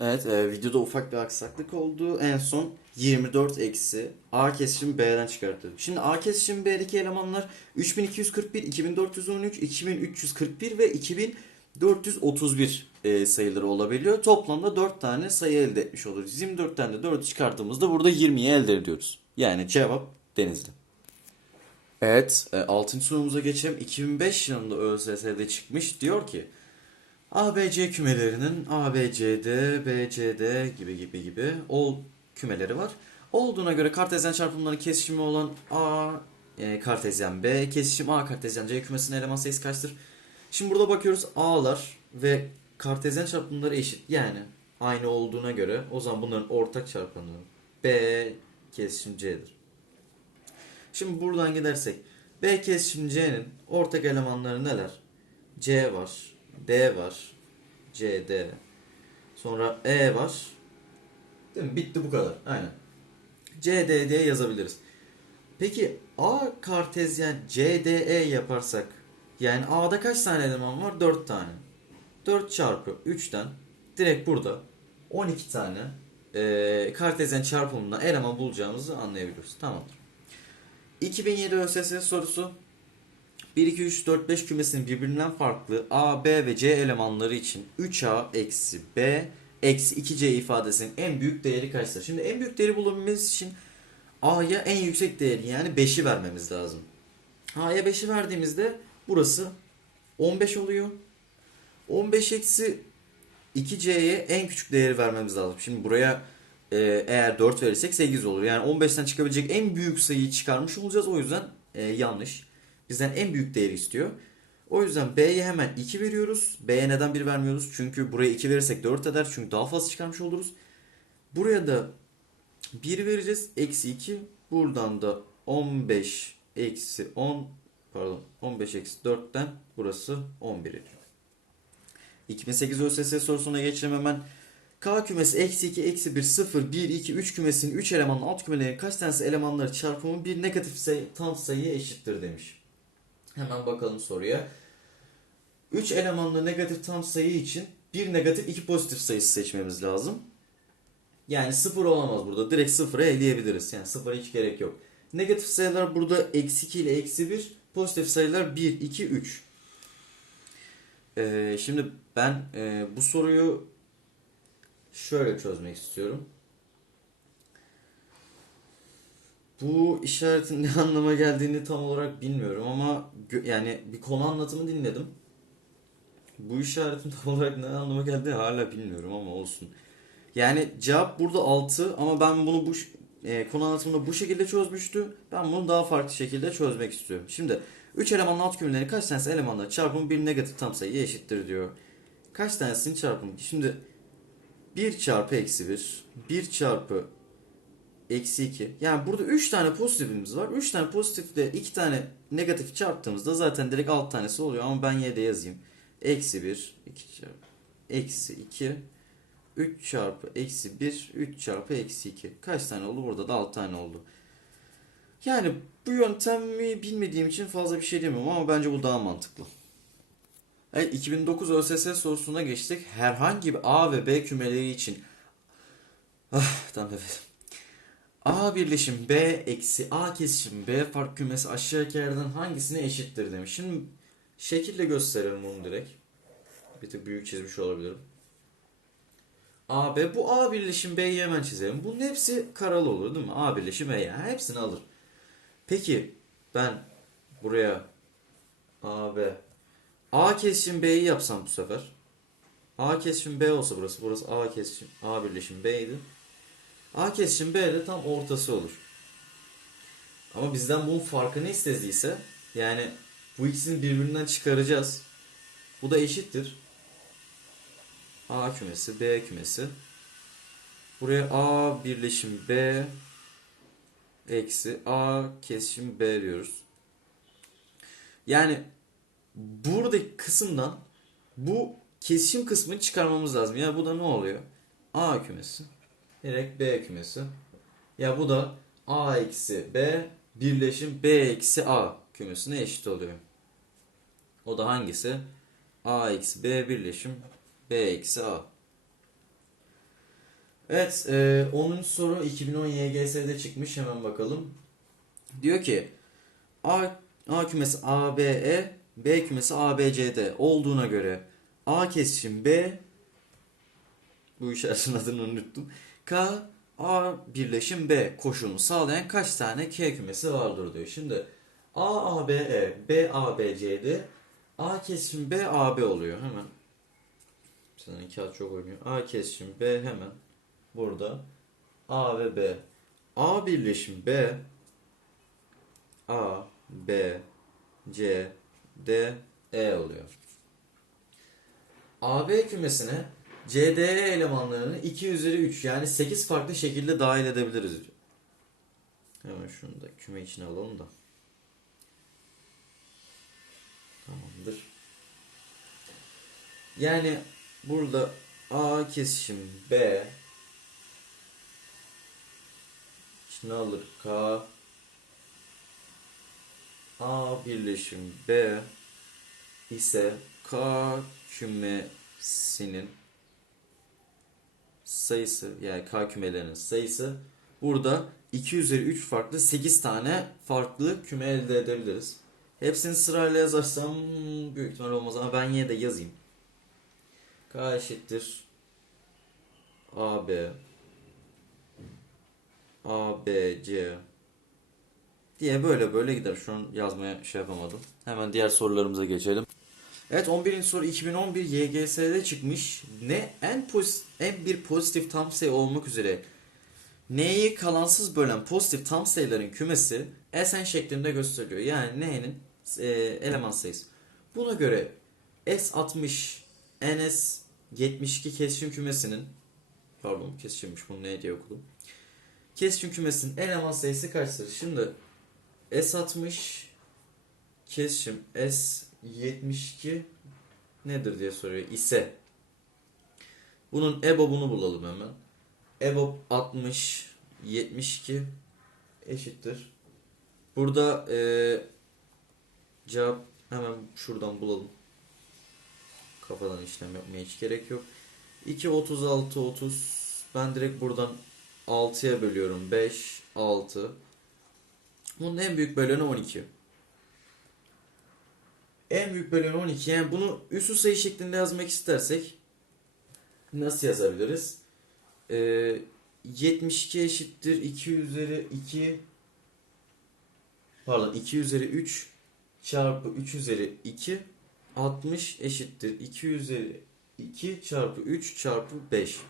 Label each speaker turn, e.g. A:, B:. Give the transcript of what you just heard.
A: Evet, e, videoda ufak bir aksaklık oldu. En son 24 eksi A kesişim B'den çıkarttık. Şimdi A kesişim B'deki elemanlar 3241, 2413, 2341 ve 2431 e, sayıları olabiliyor. Toplamda 4 tane sayı elde etmiş oluruz. 24'ten de 4'ü çıkarttığımızda burada 20'yi elde ediyoruz. Yani cevap Denizli. Evet, 6. sorumuza geçelim. 2005 yılında ÖSS'de çıkmış. Diyor ki ABC kümelerinin ABCD, BCD gibi gibi gibi ol kümeleri var. Olduğuna göre kartezyen çarpımları kesişimi olan A e, kartezyen B, kesişim A kartezyen C kümesinin eleman sayısı kaçtır? Şimdi burada bakıyoruz A'lar ve kartezyen çarpımları eşit. Yani aynı olduğuna göre o zaman bunların ortak çarpanı B kesişim C'dir. Şimdi buradan gidersek B kesişim C'nin ortak elemanları neler? C var, D var, C, D. Sonra E var. Değil mi? Bitti bu kadar. Aynen. C, D diye yazabiliriz. Peki A kartezyen C, D, E yaparsak yani A'da kaç tane eleman var? 4 tane. 4 çarpı 3'ten direkt burada 12 tane e, kartezyen çarpımından eleman bulacağımızı anlayabiliyoruz. Tamamdır. 2007 ÖSS sorusu 1, 2, 3, 4, 5 kümesinin birbirinden farklı A, B ve C elemanları için 3A eksi B eksi 2C ifadesinin en büyük değeri kaçtır? Şimdi en büyük değeri bulabilmemiz için A'ya en yüksek değeri yani 5'i vermemiz lazım. A'ya 5'i verdiğimizde burası 15 oluyor. 15 eksi 2C'ye en küçük değeri vermemiz lazım. Şimdi buraya e, eğer 4 verirsek 8 olur. Yani 15'ten çıkabilecek en büyük sayıyı çıkarmış olacağız. O yüzden e, yanlış. Bizden en büyük değeri istiyor. O yüzden B'ye hemen 2 veriyoruz. B'ye neden 1 vermiyoruz? Çünkü buraya 2 verirsek 4 eder. Çünkü daha fazla çıkarmış oluruz. Buraya da 1 vereceğiz. Eksi 2. Buradan da 15 eksi 10 pardon 15 eksi 4'ten burası 11 ediyor. 2008 ÖSS sorusuna geçelim hemen. K kümesi eksi 2, eksi 1, 0, 1, 2, 3 kümesinin 3 elemanın alt kümelerinin kaç tanesi elemanları çarpımı bir negatif sayı, tam sayıya eşittir demiş. Hemen bakalım soruya. 3 elemanlı negatif tam sayı için bir negatif 2 pozitif sayısı seçmemiz lazım. Yani 0 olamaz burada. Direkt 0'a eleyebiliriz. Yani 0'a hiç gerek yok. Negatif sayılar burada eksi 2 ile eksi 1. Pozitif sayılar 1, 2, 3. Ee, şimdi ben e, bu soruyu şöyle çözmek istiyorum. Bu işaretin ne anlama geldiğini tam olarak bilmiyorum ama yani bir konu anlatımı dinledim. Bu işaretin tam olarak ne anlama geldiğini hala bilmiyorum ama olsun. Yani cevap burada 6 ama ben bunu bu e, konu anlatımında bu şekilde çözmüştü. Ben bunu daha farklı şekilde çözmek istiyorum. Şimdi 3 elemanın alt kümeleri kaç tanesi elemanlar çarpımı bir negatif tam sayıya eşittir diyor. Kaç tanesinin çarpımı? Şimdi 1 çarpı eksi 1, 1 çarpı eksi 2. Yani burada 3 tane pozitifimiz var. 3 tane pozitifle 2 tane negatif çarptığımızda zaten direkt alt tanesi oluyor. Ama ben yine yazayım. Eksi 1, 2 çarpı eksi 2, 3 çarpı eksi 1, 3 çarpı eksi 2. Kaç tane oldu? Burada da 6 tane oldu. Yani bu yöntemi bilmediğim için fazla bir şey demiyorum ama bence bu daha mantıklı. Evet 2009 ÖSS sorusuna geçtik. Herhangi bir A ve B kümeleri için Ah, tamam evet. A birleşim B eksi A kesişim B fark kümesi aşağıdakilerden hangisine eşittir demiş. Şimdi şekille gösterelim bunu direkt. Bir tık büyük çizmiş olabilirim. A, B. Bu A birleşim B'yi hemen çizelim. Bunun hepsi karalı olur değil mi? A birleşim B yani hepsini alır. Peki ben buraya A, B. A kesişim B'yi yapsam bu sefer. A kesişim B olsa burası. Burası A kesişim A birleşim B'ydi. A kesişim B de tam ortası olur. Ama bizden bunun farkını istediyse yani bu ikisini birbirinden çıkaracağız. Bu da eşittir. A kümesi, B kümesi. Buraya A birleşim B eksi A kesişim B diyoruz. Yani buradaki kısımdan bu kesişim kısmını çıkarmamız lazım. Ya bu da ne oluyor? A kümesi. Direkt B kümesi. Ya bu da A eksi B birleşim B eksi A kümesine eşit oluyor. O da hangisi? A eksi B birleşim B eksi A. Evet, e, 10. soru 2010 YGS'de çıkmış. Hemen bakalım. Diyor ki A, A kümesi ABE, B kümesi ABCD olduğuna göre A kesişim B bu işaretin adını unuttum. K A birleşim B koşulunu sağlayan kaç tane K kümesi vardır diyor. Şimdi A ABE, B ABCD, A kesişim B AB oluyor hemen. Senin kağıt çok oynuyor. A kesişim B hemen burada. A ve B. A birleşim B A, B, C, D, E oluyor. AB kümesine CDE elemanlarını 2 üzeri 3 yani 8 farklı şekilde dahil edebiliriz diyor. Hemen şunu da küme içine alalım da. Tamamdır. Yani burada A kesişim B içine alır K A birleşim B ise K kümesinin sayısı yani K kümelerinin sayısı burada 2 üzeri 3 farklı 8 tane farklı küme elde edebiliriz. Hepsini sırayla yazarsam büyük ihtimal olmaz ama ben yine de yazayım. K eşittir AB ABC diye böyle böyle gider. Şu an yazmaya şey yapamadım. Hemen diğer sorularımıza geçelim. Evet 11. soru 2011 YGS'de çıkmış. Ne en pozitif, en bir pozitif tam sayı olmak üzere N'yi kalansız bölen pozitif tam sayıların kümesi Sn şeklinde gösteriliyor. Yani N'nin e, eleman sayısı. Buna göre S60 NS 72 kesişim kümesinin pardon kesişimmiş bunu ne diye okudum. Kesişim kümesinin eleman sayısı kaçtır? Şimdi S60 kesişim S72 nedir diye soruyor ise bunun EBOB'unu bulalım hemen. EBOB 60 72 eşittir. Burada e, cevap hemen şuradan bulalım. Kafadan işlem yapmaya hiç gerek yok. 2 36 30 ben direkt buradan 6'ya bölüyorum. 5 6 bunun en büyük böleni 12. En büyük böleni 12. Yani bunu üslü sayı şeklinde yazmak istersek nasıl yazabiliriz? Ee, 72 eşittir 2 üzeri 2 pardon 2 üzeri 3 çarpı 3 üzeri 2 60 eşittir 2 üzeri 2 çarpı 3 çarpı 5.